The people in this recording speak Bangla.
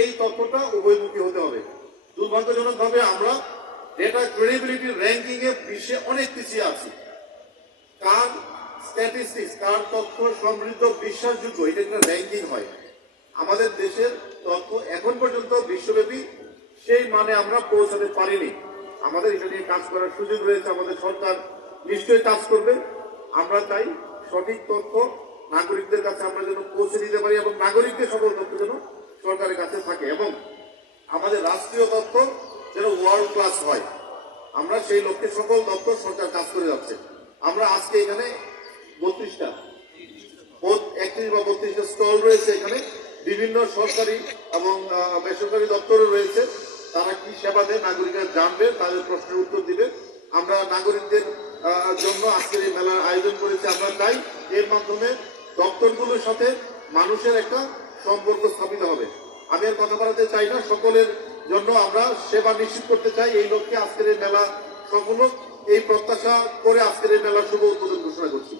এই তথ্যটা উভয়মুখী হতে হবে। দুর্ভাগ্যজনকভাবে আমরা ডেটা ক্রেডিবিলিটি র্যাঙ্কিং এ বিশ্বে অনেক পিছিয়ে আছি। কার স্ট্যাটিস্টিক্স, কার তথ্য সমৃদ্ধ বিশ্বাসযোগ্য, এটা একটা র্যাঙ্কিং হয়। আমাদের দেশের তথ্য এখন পর্যন্ত বিশ্বব্যাপী সেই মানে আমরা পৌঁছাতে পারিনি। আমাদের এটা নিয়ে কাজ করার সুযোগ রয়েছে, আমাদের সরকার নিশ্চয়ই কাজ করবে। আমরা চাই সঠিক তথ্য নাগরিকদের কাছে আমরা যেন পৌঁছে দিতে পারি এবং নাগরিকদের সকল তথ্য যেন সরকারের কাছে থাকে এবং আমাদের রাষ্ট্রীয় তথ্য যেন ওয়ার্ল্ড ক্লাস হয়। আমরা সেই লক্ষ্যে সকল দপ্তর সরকার কাজ করে যাচ্ছে। আমরা আজকে এখানে 32টা 31 বা 32টা স্টল রয়েছে। এখানে বিভিন্ন সরকারি এবং বেসরকারি দপ্তরও রয়েছে। তারা কি সেবা দেয় নাগরিকরা জানবে, তাদের প্রশ্নের উত্তর দিবে। আমরা নাগরিকদের জন্য আজকের এই মেলার আয়োজন করেছি। আমরা চাই এর মাধ্যমে দপ্তরগুলোর সাথে মানুষের একটা সম্পর্ক স্থাপিত হবে। আমি আর কথা বাড়াতে চাই না, সকলের জন্য আমরা সেবা নিশ্চিত করতে চাই। এই লক্ষ্যে আজকের এই মেলা সফল হোক, এই প্রত্যাশা করে আজকের এই মেলার শুভ উদ্বোধন ঘোষণা করছি।